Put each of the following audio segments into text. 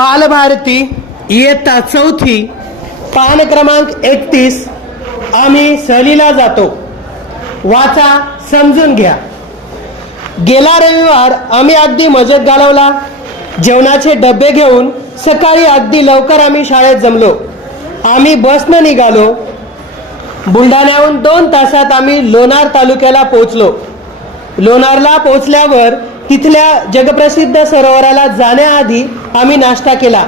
बालभारती इयत्ता चौथी पान क्रमांक एकतीस आम्ही सहलीला जातो. वाचा समजून घ्या. गेला रविवार आम्ही अगदी मजेत घालवला. जेवणाचे डबे घेऊन सकाळी अगदी लवकर आम्ही शाळेत जमलो. आम्ही बसनं निघालो. बुलढाण्याहून दोन तासात आम्ही लोणार तालुक्याला पोहोचलो. लोणारला पोहोचल्यावर तिथल्या जगप्रसिद्ध सरोवराला जाण्याआधी आम्ही नाश्ता केला.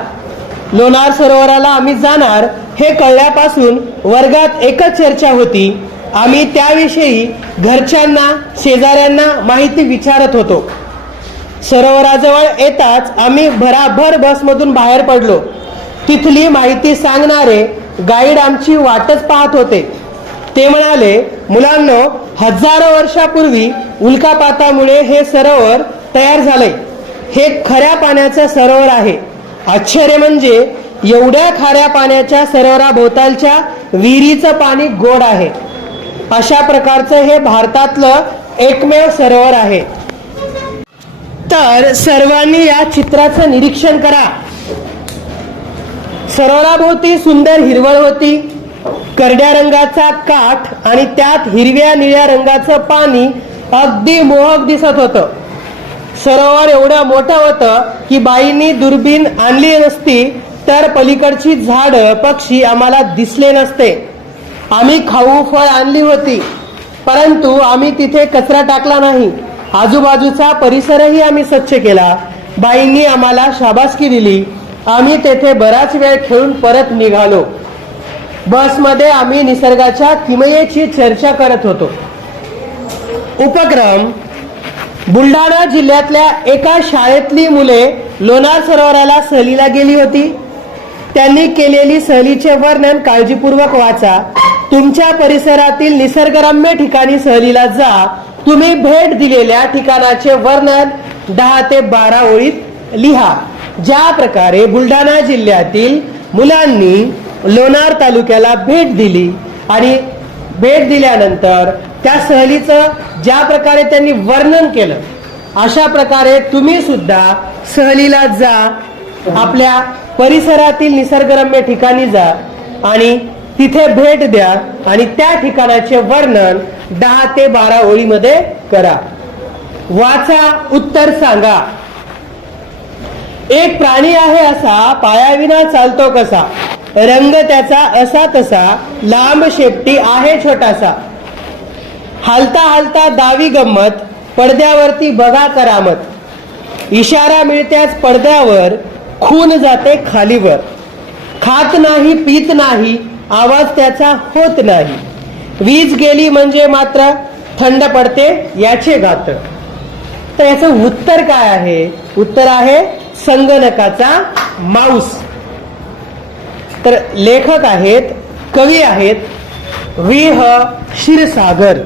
लोणार सरोवराला आम्ही जाणार हे कळल्यापासून वर्गात एकच चर्चा होती. आम्ही त्याविषयी घरच्यांना शेजाऱ्यांना माहिती विचारत होतो. सरोवराजवळ येताच आम्ही भराभर बसमधून बाहेर पडलो. तिथली माहिती सांगणारे गाईड आमची वाटच पाहत होते. ते म्हणाले मुलांनो हजारो वर्षापूर्वी उल्कापातामुळे हे सरोवर तयार झाले हे खऱ्या पाण्याचं सरोवर आहे. आश्चर्य म्हणजे एवढ्या खाऱ्या पाण्याच्या सरोवराभोवतालच्या विहिरीचं पाणी गोड आहे. अशा प्रकारचं हे भारतातलं एकमेव सरोवर आहे. तर सर्वांनी या चित्राचं निरीक्षण करा. सरोवराभोवती सुंदर हिरवळ होती. करड्या रंगाचा काठ आणि त्यात हिरव्या निळ्या रंगाचं पाणी अगदी मोहक दिसत होतं. सरोवर एवढं मोठं होतं की बाईंनी दुर्बीण आणली नसती तर पलीकडची झाडं पक्षी आम्हाला दिसले नसते. आम्ही खाऊ फळ आणली होती परंतु आम्ही तिथे कचरा टाकला नाही. आजूबाजूचा परिसरही आम्ही स्वच्छ केला. बाईंनी आम्हाला शाबासकी दिली. आम्ही तेथे बराच वेळ खेळून परत निघालो. बसमध्ये आम्ही निसर्गाच्या किमयेची चर्चा करत होतो. उपक्रम बुलढाणा जिल्ह्यातल्या एका शाळेतली मुले लोणार सरोवराला सहलीला गेली होती. त्यांनी केलेली सहलीचे वर्णन काळजीपूर्वक वाचा. तुमच्या परिसरातील निसर्गरम्य ठिकाणी सहलीला जा. तुम्ही भेट दिलेल्या ठिकाणाचे वर्णन दहा ते बारा ओळीत लिहा. ज्या प्रकारे बुलढाणा जिल्ह्यातील मुलांनी लोणार तालुक्याला भेट दिली आणि भेट दिल्यानंतर त्या सहलीचं ज्या प्रकारे त्यांनी वर्णन केलं अशा प्रकारे तुम्ही सुद्धा सहलीला जा आपल्या परिसरातील निसर्गरम्य ठिकाणी जा आणि तिथे भेट द्या आणि त्या ठिकाणाचे वर्णन दहा ते बारा ओळीमध्ये करा. वाचा उत्तर सांगा. एक प्राणी आहे असा पायाविना चालतो कसा? रंग त्याचा असा तसा लांब शेपटी आहे छोटासा. हालता हालता दावी गंमत पडद्यावरती बघा करामत. इशारा मिळत्याच पडद्यावर खून जाते खालीवर. खात नाही पीत नाही आवाज त्याचा होत नाही. वीज गेली म्हणजे मात्र थंड पडते याचे गात. तर याचं उत्तर काय आहे? उत्तर आहे संगणकाचा माऊस. तर लेखक आहेत कवी आहेत वि ह क्षीरसागर.